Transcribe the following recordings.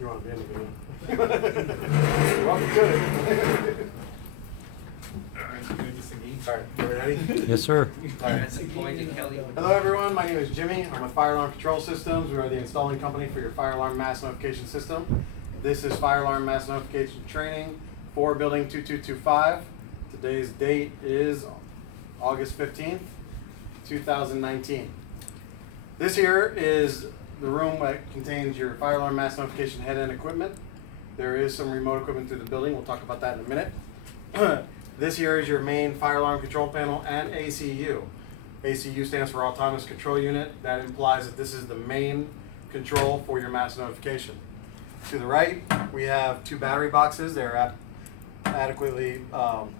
You want to be in the video. Welcome to it. All right, you ready? Yes, sir. All right. Hello everyone, my name is Jimmy. I'm with Fire Alarm Control Systems. We are the installing company for your fire alarm mass notification system. This is fire alarm mass notification training for building 2225. Today's date is August 15th, 2019. This here is the room that contains your fire alarm mass notification head-end equipment. There is some remote equipment through the building. We'll talk about that in a minute. This here is your main fire alarm control panel and ACU. ACU stands for Autonomous Control Unit. That implies that this is the main control for your mass notification. To the right, we have two battery boxes. They're adequately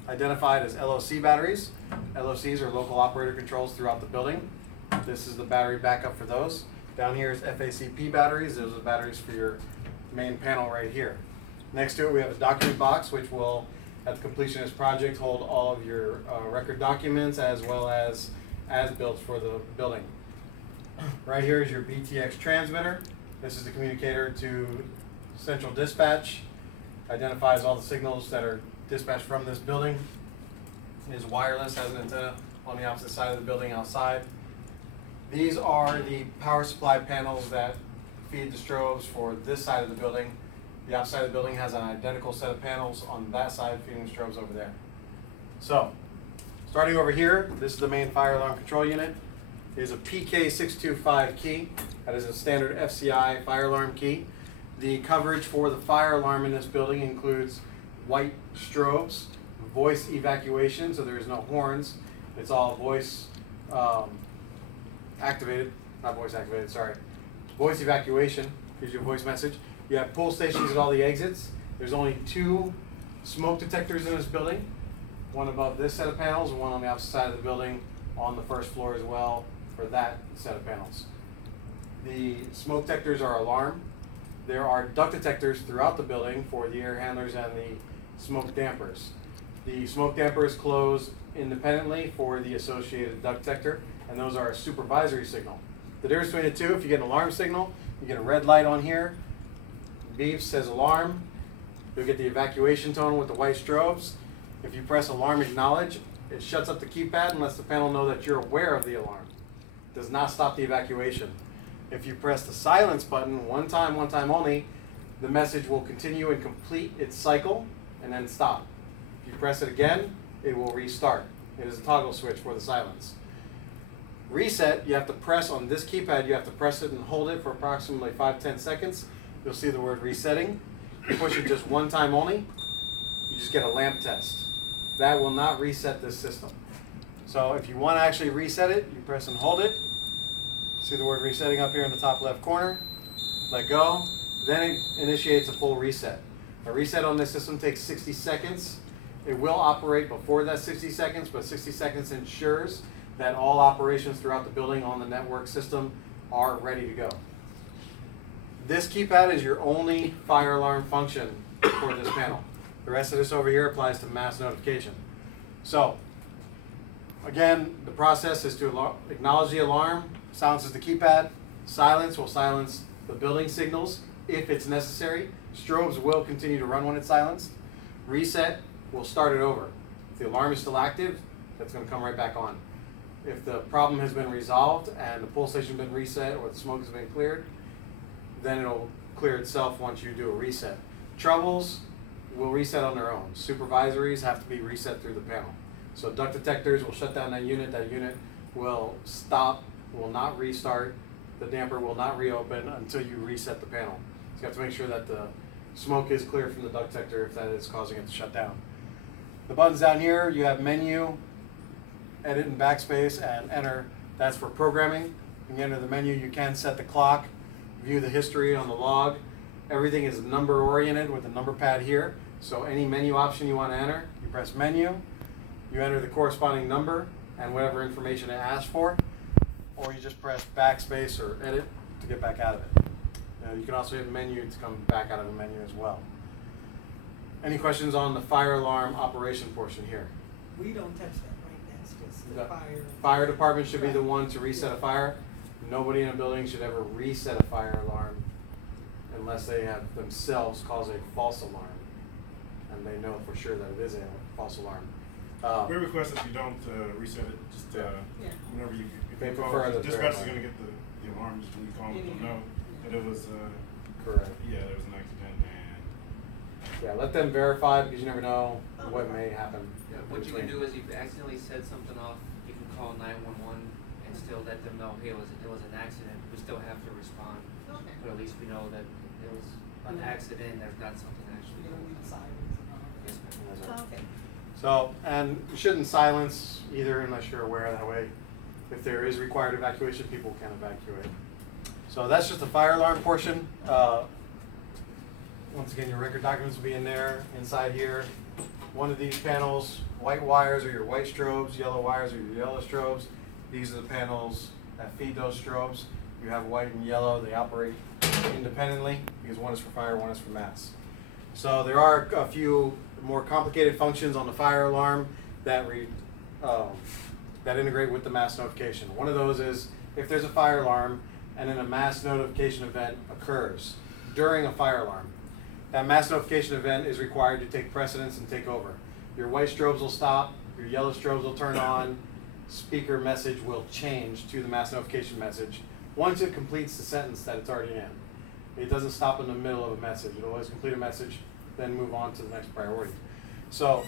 identified as LOC batteries. LOCs are local operator controls throughout the building. This is the battery backup for those. Down here is FACP batteries. Those are batteries for your main panel right here. Next to it, we have a document box, which will, at the completion of this project, hold all of your record documents as well as built for the building. Right here is your BTX transmitter. This is the communicator to central dispatch. Identifies all the signals that are dispatched from this building. It is wireless, has an antenna on the opposite side of the building outside. These are the power supply panels that feed the strobes for this side of the building. The outside of the building has an identical set of panels on that side feeding the strobes over there. So, starting over here, this is the main fire alarm control unit. It is a PK625 key. That is a standard FCI fire alarm key. The coverage for the fire alarm in this building includes white strobes, voice evacuation, so there is no horns. It's all voice activated, not voice activated, sorry. Voice evacuation gives you a voice message. You have pull stations at all the exits. There's only two smoke detectors in this building. One above this set of panels and one on the opposite side of the building on the first floor as well for that set of panels. The smoke detectors are alarm. There are duct detectors throughout the building for the air handlers and the smoke dampers. The smoke dampers close independently for the associated duct detector, and those are a supervisory signal. The difference between the two, if you get an alarm signal, you get a red light on here, beeps, says alarm. You'll get the evacuation tone with the white strobes. If you press alarm acknowledge, it shuts up the keypad and lets the panel know that you're aware of the alarm. It does not stop the evacuation. If you press the silence button one time only, the message will continue and complete its cycle and then stop. If you press it again, it will restart. It is a toggle switch for the silence. Reset, you have to press on this keypad, you have to press it and hold it for approximately 5-10 seconds. You'll see the word resetting. You push it just one time only, you just get a lamp test. That will not reset this system. So if you want to actually reset it, you press and hold it. See the word resetting up here in the top left corner. Let go. Then it initiates a full reset. A reset on this system takes 60 seconds. It will operate before that 60 seconds, but 60 seconds ensures that all operations throughout the building on the network system are ready to go. This keypad is your only fire alarm function for this panel. The rest of this over here applies to mass notification. So, again, the process is to acknowledge the alarm, silences the keypad. Silence will silence the building signals if it's necessary. Strobes will continue to run when it's silenced. Reset will start it over. If the alarm is still active, that's going to come right back on. If the problem has been resolved and the pull station has been reset or the smoke has been cleared, then it'll clear itself once you do a reset. Troubles will reset on their own. Supervisories have to be reset through the panel. So duct detectors will shut down that unit will stop, will not restart, the damper will not reopen until you reset the panel. So you have to make sure that the smoke is clear from the duct detector if that is causing it to shut down. The buttons down here, you have menu, edit and backspace, and enter. That's for programming. When you enter the menu, you can set the clock, view the history on the log. Everything is number oriented with the number pad here. So any menu option you want to enter, you press menu, you enter the corresponding number and whatever information it asks for, or you just press backspace or edit to get back out of it. You can also hit menu to come back out of the menu as well. Any questions on the fire alarm operation portion here? We don't touch that, right? That's just the fire. Fire department should be the one to reset a fire. Nobody in a building should ever reset a fire alarm unless they have themselves cause a false alarm, and they know for sure that it is a false alarm. We request that you don't reset it. Just Yeah. whenever you if They you call, prefer the dispatcher's verify. gonna get the alarm just when you call them to know that it was Correct. yeah, there was an accident and Yeah, let them verify, because you never know what may happen. Yeah, what you can do is if you accidentally set something off, you can call 911 and still let them know, hey, it was an accident. We still have to respond, Okay. but at least we know that it was an accident. There's not something actually You don't going need on. sirens and all that. Yes, ma'am. Oh, okay. So, and you shouldn't silence either unless you're aware, that way if there is required evacuation, people can evacuate. So that's just the fire alarm portion. Once again, your record documents will be in there, inside here. One of these panels, white wires are your white strobes, yellow wires are your yellow strobes. These are the panels that feed those strobes. You have white and yellow, they operate independently because one is for fire, one is for mass. So there are a few more complicated functions on the fire alarm that that integrate with the mass notification. One of those is if there's a fire alarm and then a mass notification event occurs during a fire alarm, that mass notification event is required to take precedence and take over. Your white strobes will stop, your yellow strobes will turn on, speaker message will change to the mass notification message once it completes the sentence that it's already in. It doesn't stop in the middle of a message. It'll always complete a message, then move on to the next priority. So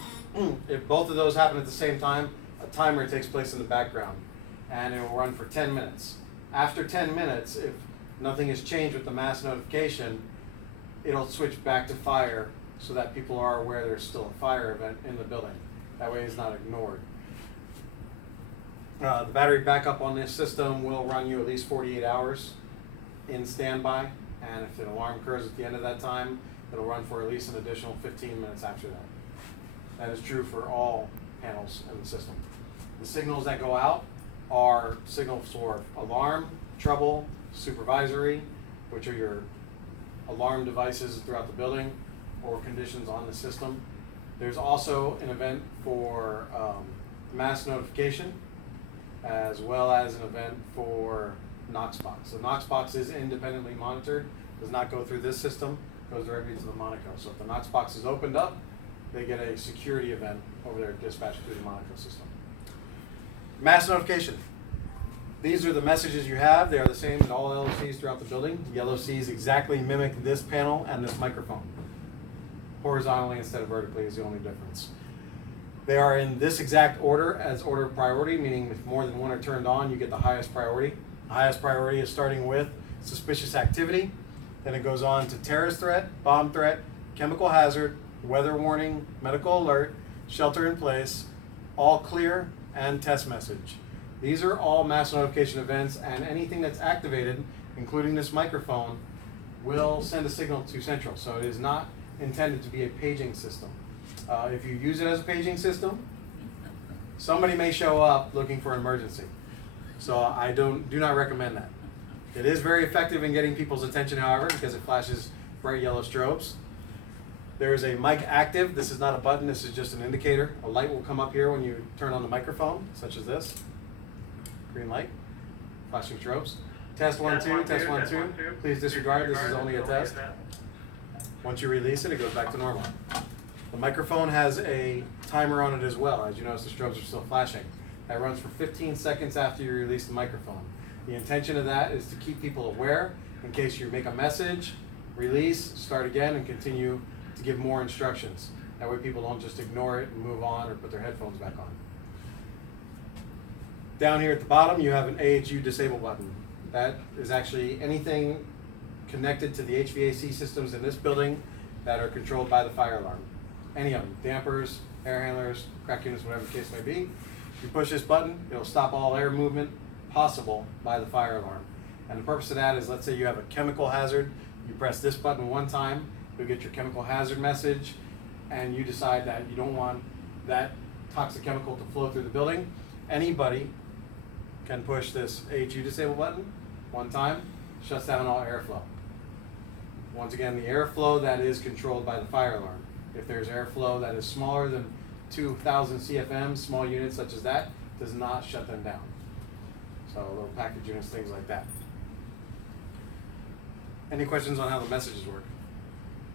if both of those happen at the same time, a timer takes place in the background and it will run for 10 minutes. After 10 minutes, if nothing has changed with the mass notification, it'll switch back to fire so that people are aware there's still a fire event in the building. That way it's not ignored. The battery backup on this system will run you at least 48 hours in standby, and if an alarm occurs at the end of that time, it'll run for at least an additional 15 minutes after that. That is true for all panels in the system. The signals that go out are signals for alarm, trouble, supervisory, which are your alarm devices throughout the building or conditions on the system. There's also an event for mass notification, as well as an event for Knoxbox. The Knoxbox is independently monitored, does not go through this system, goes directly to the Monaco. So if the Knoxbox is opened up, they get a security event over there dispatched through the Monaco system. Mass notification. These are the messages you have. They are the same in all LOCs throughout the building. Yellow Cs exactly mimic this panel and this microphone. Horizontally instead of vertically is the only difference. They are in this exact order as order of priority, meaning if more than one are turned on, you get the highest priority. The highest priority is starting with suspicious activity, then it goes on to terrorist threat, bomb threat, chemical hazard, weather warning, medical alert, shelter in place, all clear, and test message. These are all mass notification events, and anything that's activated, including this microphone, will send a signal to Central. So it is not intended to be a paging system. If you use it as a paging system, somebody may show up looking for an emergency. So I do not recommend that. It is very effective in getting people's attention, however, because it flashes bright yellow strobes. There is a mic active. This is not a button, this is just an indicator. A light will come up here when you turn on the microphone, such as this. Green light, flashing strobes. Test 1, 2, test 1, 2. Please disregard, this is only a test. Once you release it, it goes back to normal. The microphone has a timer on it as well. As you notice, the strobes are still flashing. That runs for 15 seconds after you release the microphone. The intention of that is to keep people aware in case you make a message, release, start again, and continue to give more instructions. That way people don't just ignore it and move on or put their headphones back on. Down here at the bottom, you have an AHU disable button. That is actually anything connected to the HVAC systems in this building that are controlled by the fire alarm. Any of them, dampers, air handlers, crack units, whatever the case may be. If you push this button, it'll stop all air movement possible by the fire alarm. And the purpose of that is, let's say you have a chemical hazard, you press this button one time, you'll get your chemical hazard message, and you decide that you don't want that toxic chemical to flow through the building. Anybody can push this AHU disable button one time, shuts down all airflow. Once again, the airflow that is controlled by the fire alarm. If there's airflow that is smaller than 2,000 CFM, small units such as that, does not shut them down. So little package units, things like that. Any questions on how the messages work?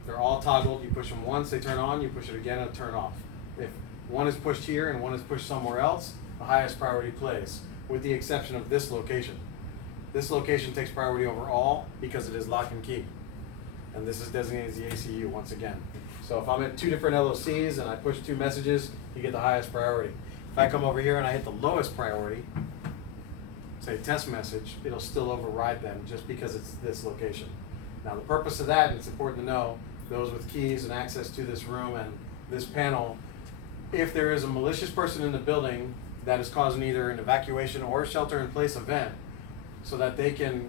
They're all toggled. You push them once, they turn on. You push it again, it'll turn off. If one is pushed here and one is pushed somewhere else, the highest priority plays, with the exception of this location. This location takes priority over all because it is lock and key. And this is designated as the ACU once again. So if I'm at 2 different LOCs and I push 2 messages, you get the highest priority. If I come over here and I hit the lowest priority, say test message, it'll still override them just because it's this location. Now the purpose of that, and it's important to know, those with keys and access to this room and this panel, if there is a malicious person in the building that is causing either an evacuation or a shelter-in-place event, so that they can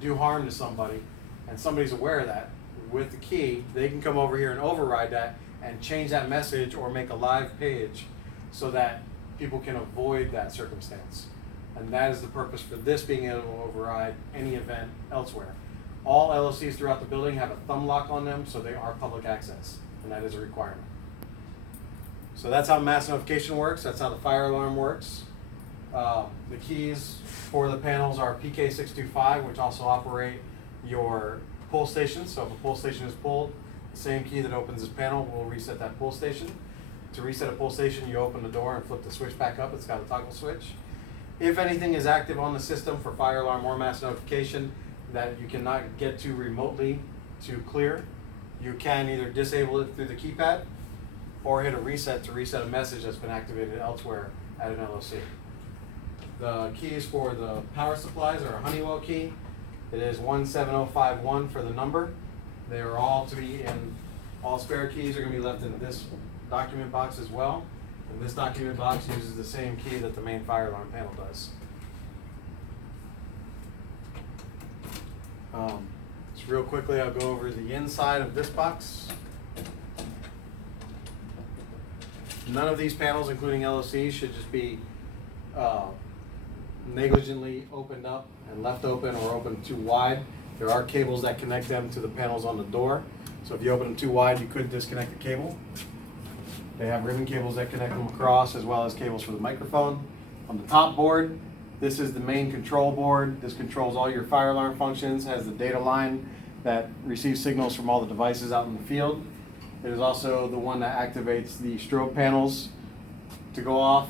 do harm to somebody, and somebody's aware of that, with the key, they can come over here and override that and change that message or make a live page so that people can avoid that circumstance. And that is the purpose for this being able to override any event elsewhere. All LLCs throughout the building have a thumb lock on them, so they are public access, and that is a requirement. So that's how mass notification works. That's how the fire alarm works. The keys for the panels are PK625, which also operate your pull station. So if a pull station is pulled, the same key that opens this panel will reset that pull station. To reset a pull station, you open the door and flip the switch back up. It's got a toggle switch. If anything is active on the system for fire alarm or mass notification that you cannot get to remotely to clear, you can either disable it through the keypad or hit a reset to reset a message that's been activated elsewhere at an LOC. The keys for the power supplies are a Honeywell key. It is 17051 for the number. They are all to be in, all spare keys are going to be left in this document box as well. And this document box uses the same key that the main fire alarm panel does. Just real quickly, I'll go over the inside of this box. None of these panels, including LOCs, should just be negligently opened up and left open or opened too wide. There are cables that connect them to the panels on the door. So if you open them too wide, you could disconnect the cable. They have ribbon cables that connect them across, as well as cables for the microphone. On the top board, this is the main control board. This controls all your fire alarm functions, has the data line that receives signals from all the devices out in the field. It is also the one that activates the strobe panels to go off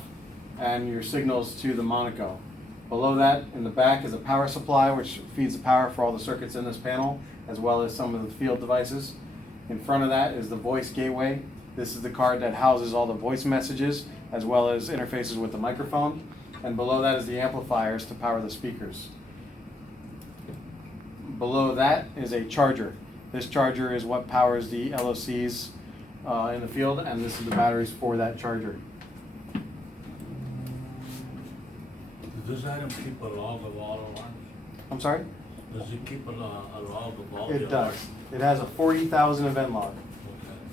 and your signals to the Monaco. Below that, in the back, is a power supply, which feeds the power for all the circuits in this panel, as well as some of the field devices. In front of that is the voice gateway. This is the card that houses all the voice messages, as well as interfaces with the microphone. And below that is the amplifiers to power the speakers. Below that is a charger. This charger is what powers the LOCs in the field, and this is the batteries for that charger. Does this item keep a log of all alarms? I'm sorry? Does it keep a log of all the It alarms? does. It has a 40,000 event log. Okay.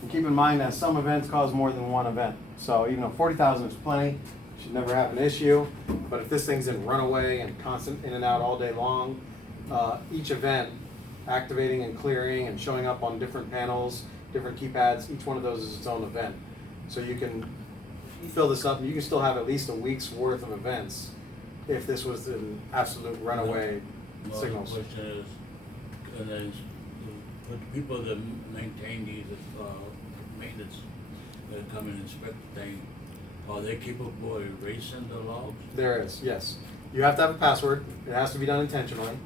And keep in mind that some events cause more than one event. So even though 40,000 is plenty, should never have an issue. But if this thing's in runaway and constant in and out all day long, each event activating and clearing and showing up on different panels, different keypads, each one of those is its own event. So you can fill this up and you can still have at least a week's worth of events if this was an absolute runaway signals. The question is, with the people that maintain these, maintenance, that come and inspect the thing, are they capable of erasing the logs? There is, yes. You have to have a password. It has to be done intentionally,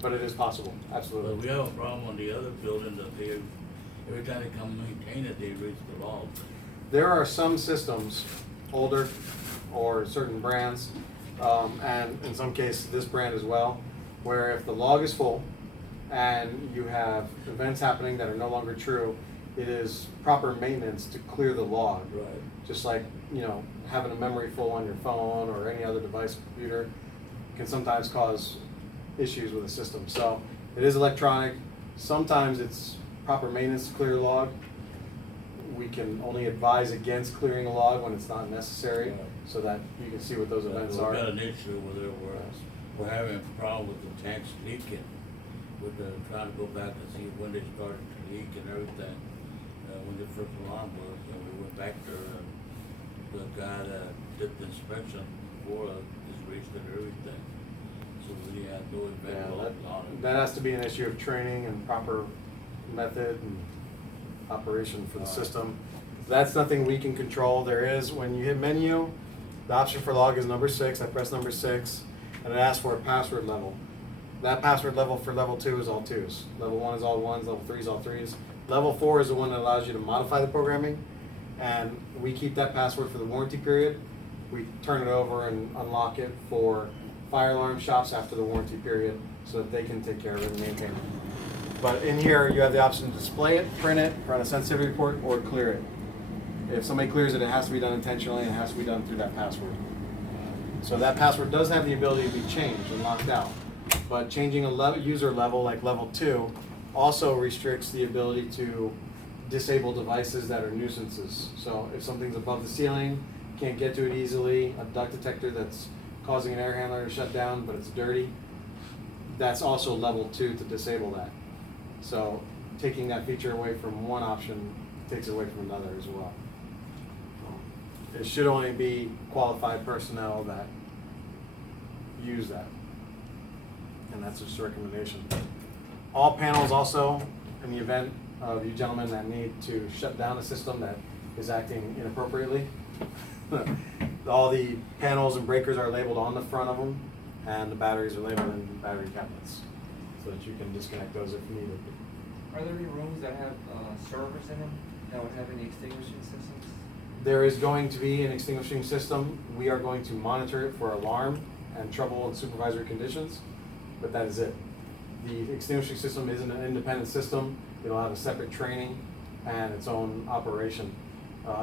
but it is possible, But absolutely. we have a problem on the other building that they, every time they come maintain it, they erase the logs. There are some systems, older or certain brands, and in some cases this brand as well, where if the log is full and you have events happening that are no longer true, it is proper maintenance to clear the log. Right. Just like, you know, having a memory full on your phone or any other device or computer can sometimes cause issues with the system. So it is electronic. Sometimes it's proper maintenance to clear the log. We can only advise against clearing a log when it's not necessary, Right. so that you can see what those events We've are. got an issue where we're having a problem with the tanks leaking. We're trying to go back and see when they started to leak and everything, when the first alarm was, and we went back there, and the guy that did the inspection for us just reached it and everything. So so we have no Yeah, event logs on it. that has to be an issue of training and proper method and operation for the Alright. system. That's nothing we can control. There is, when you hit menu, the option for log is number 6. I press number 6, and it asks for a password level. That password level for level 2 is all 2s. Level 1 is all 1s, level 3 is all 3s. Level 4 is the one that allows you to modify the programming, and we keep that password for the warranty period. We turn it over and unlock it for fire alarm shops after the warranty period so that they can take care of it and maintain it. But in here, you have the option to display it, print it, run a sensitivity report, or clear it. If somebody clears it, it has to be done intentionally and it has to be done through that password. So that password does have the ability to be changed and locked out. But changing a user level like level 2 also restricts the ability to disable devices that are nuisances. So if something's above the ceiling, can't get to it easily, a duct detector that's causing an air handler to shut down but it's dirty, that's also level 2 to disable that. So taking that feature away from one option takes it away from another as well. It should only be qualified personnel that use that. And that's just a recommendation. All panels also, in the event of you gentlemen that need to shut down a system that is acting inappropriately, all the panels and breakers are labeled on the front of them, and the batteries are labeled in battery cabinets, so that you can disconnect those if needed. Are there any rooms that have servers in them that would have any extinguishing systems? There is going to be an extinguishing system. We are going to monitor it for alarm and trouble and supervisory conditions, but that is it. The extinguishing system isn't an independent system. It'll have a separate training and its own operation.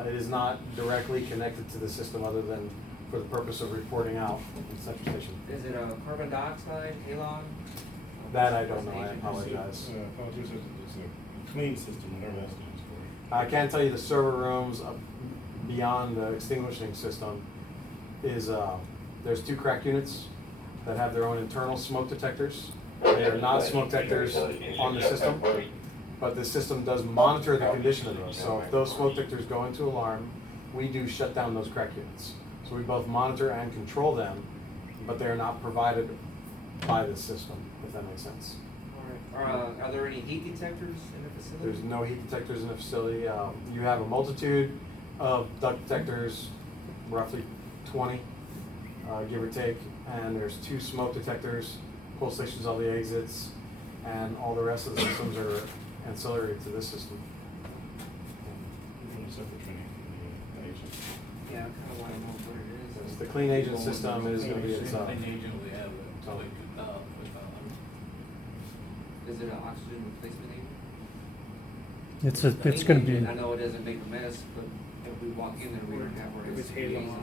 It is not directly connected to the system other than for the purpose of reporting out in Central Station. Is it a carbon dioxide, halon? That I don't know, I apologize. It's a clean system, whatever that stands for. I can tell you the server rooms beyond the extinguishing system is, there's 2 crack units that have their own internal smoke detectors. They are not smoke detectors on the system, but the system does monitor the condition of those. So if those smoke detectors go into alarm, we do shut down those crack units. So we both monitor and control them, but they are not provided by the system, if that makes sense. Alright, are there any heat detectors in the facility? There's no heat detectors in the facility. You have a multitude of duct detectors, roughly 20, give or take, and there's 2 smoke detectors, pull stations, all the exits, and all the rest of the systems are ancillary to this system. We're doing separate training for the agent. Yeah, I kinda wanna know what it is. The clean agent system is gonna be its Same own. thing agent we have at probably 2,000. Is it an oxygen replacement agent? It's gonna be, I know it doesn't make a mess, but if we walk in there, we don't have where If it's. it's halon or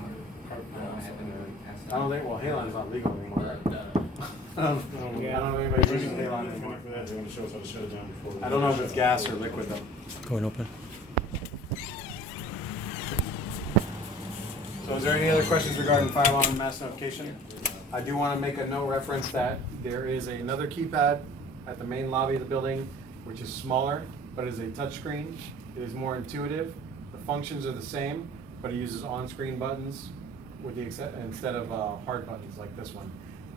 carbon I don't have anybody pass I don't think, well, halon's not legal anymore, right? I don't know if anybody's using halon anymore. For that, they want to show us how to shut it down before. I don't know if it's gas or liquid though. going open. So is there any other questions regarding fire alarm and mass notification? I do want to make a note reference that there is another keypad at the main lobby of the building, which is smaller, but is a touchscreen. It is more intuitive. The functions are the same, but it uses on-screen buttons with the instead of hard buttons like this one.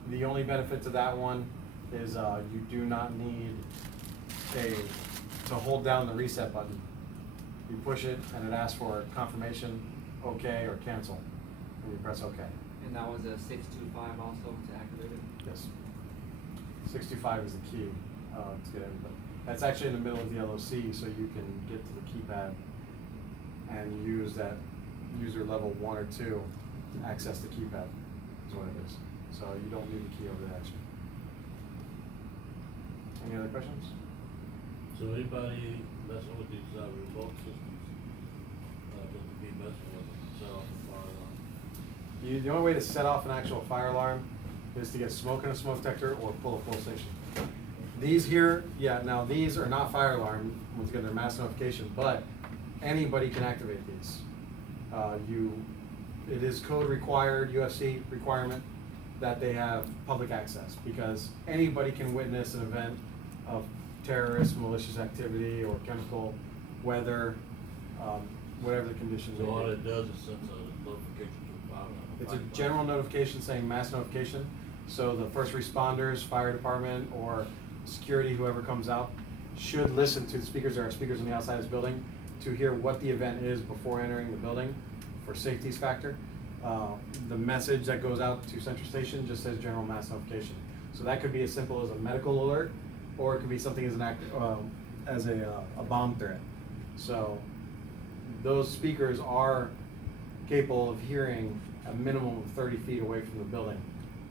The only benefit to that one is you do not need to hold down the reset button. You push it and it asks for confirmation, okay, or cancel, and you press okay. And that was a 625 also to activate it? Yes. 625 is the key to get in, but that's actually in the middle of the LOC, so you can get to the keypad and use that user level 1 or 2 to access the keypad, is what it is. So you don't need the key over there, actually. Any other questions? So anybody messing with these remote systems, doesn't be messing with them, set off a fire alarm. The only way to set off an actual fire alarm is to get smoke in a smoke detector or pull a pull station. These here, yeah, now these are not fire alarm, once again, they're mass notification, but anybody can activate these. It is code required, UFC requirement, that they have public access, because anybody can witness an event of terrorist, malicious activity, or chemical, weather, whatever the conditions So all are. it does is send a notification to the fire alarm. It's a general notification saying mass notification, So the first responders, fire department, or security, whoever comes out, should listen to the speakers. There are speakers on the outside of this building to hear what the event is before entering the building for safety's factor. The message that goes out to Central Station just says general mass notification. So that could be as simple as a medical alert, or it could be something as a bomb threat. So those speakers are capable of hearing a minimum of 30 feet away from the building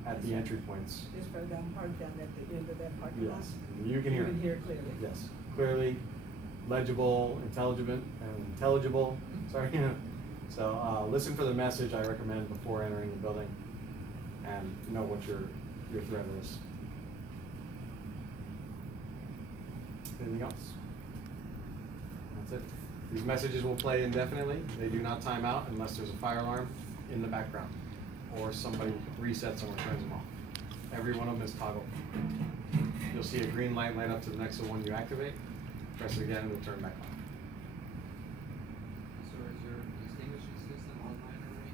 at the entry points. Just for down, park down at the end of that parking lot. Yes, you can hear You it. can hear clearly. Yes, clearly, legible, intelligible, sorry. So, listen for the message, I recommend, before entering the building, and know what your threat is. Anything else? That's it. These messages will play indefinitely. They do not time out unless there's a fire alarm in the background, or somebody resets them or turns them off. Every one of them is toggled. You'll see a green light light up to the next one you activate. Press it again, it'll turn back on. So is your extinguishing system online already?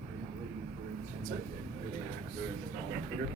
Or are you waiting for it to? That's it. Good.